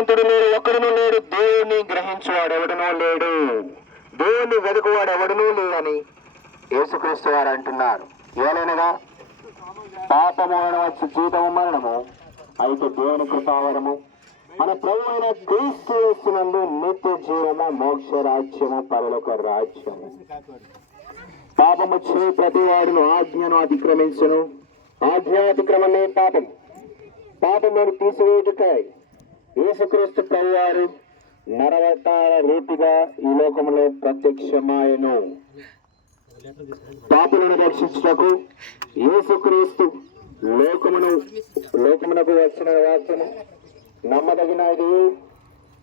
నీతిమంతుడు లేడు, ఒక్కడునూ లేడు. దేవుణ్ణి గ్రహించువాడు ఎవడనూ లేడు, దేవుణ్ణి వెతుకువాడు ఎవడనూ లేడని యేసుక్రీస్తు వారు అంటున్నారు. ఏలైనగా పాపము వలన వచ్చు జీతము మరణము, అయితే దేవుని కృపావరము మన ప్రభు అయిన క్రీస్తు యేసునందు నిత్య జీవము, మోక్ష రాజ్యము, పరలోక రాజ్యము. పాపము చే ప్రతి వాడును ఆజ్ఞను అతిక్రమించును, ఆజ్ఞాతిక్రమమే పాపం. పాపమును తీసివేయుటకై యేసుక్రీస్తు ప్రభువారు నరవతార రూపిగా ఈ లోకములో ప్రత్యక్షమాయెను. పాపులను రక్షించుటకు యేసుక్రీస్తు లోకమునకు వచ్చిన వాక్యము నమ్మదగినది,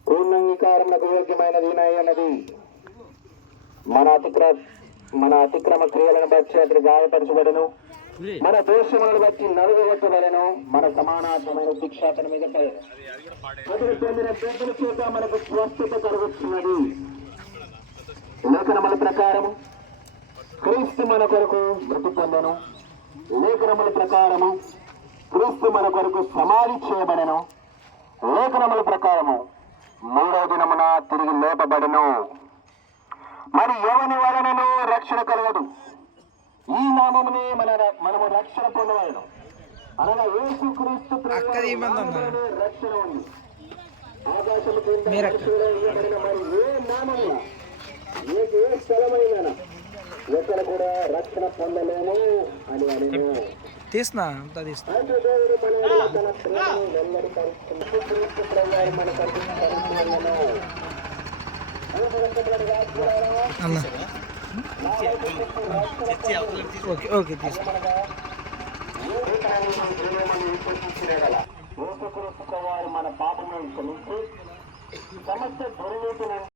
పూర్ణంగీకారమునకు యోగ్యమైనది అన్నది. మన అతిక్రమ క్రియలను బట్టి అతడు గాయపరచబడను, మన దోషములను బట్టి నలుగొట్టబడను, మన సమానాత్మైన శిక్ష అతని మీద పడను. అతడు పొందిన పేదల చేత మనకు స్వస్థత కలుగుతున్నది. లేఖనముల ప్రకారము క్రీస్తు మన కొరకు మృతి పొందెను, లేఖనముల ప్రకారము క్రీస్తు మన కొరకు సమాధి చేయబడెను, లేఖనముల ప్రకారము 3వ దినమున తిరిగి లేపబడెను. మరి ఎవని వలనను రక్షణ కలగదు, ఈ నామమునే మనము రక్షణ పొందవలెను. అనగా యేసుక్రీస్తు రక్షణ ఉంది. ఆకాశము కింద ఇవ్వబడిన మరి ఏ నామమున ఏ స్థలమైన ఎక్కడ కూడా రక్షణ పొందలేము అని అడిగాను. తీసిన అంతా తీసిన ఓకే ఓకే తీసుకో. మన పాపములను క్షమించి సమస్త దుర్నీతి నుండి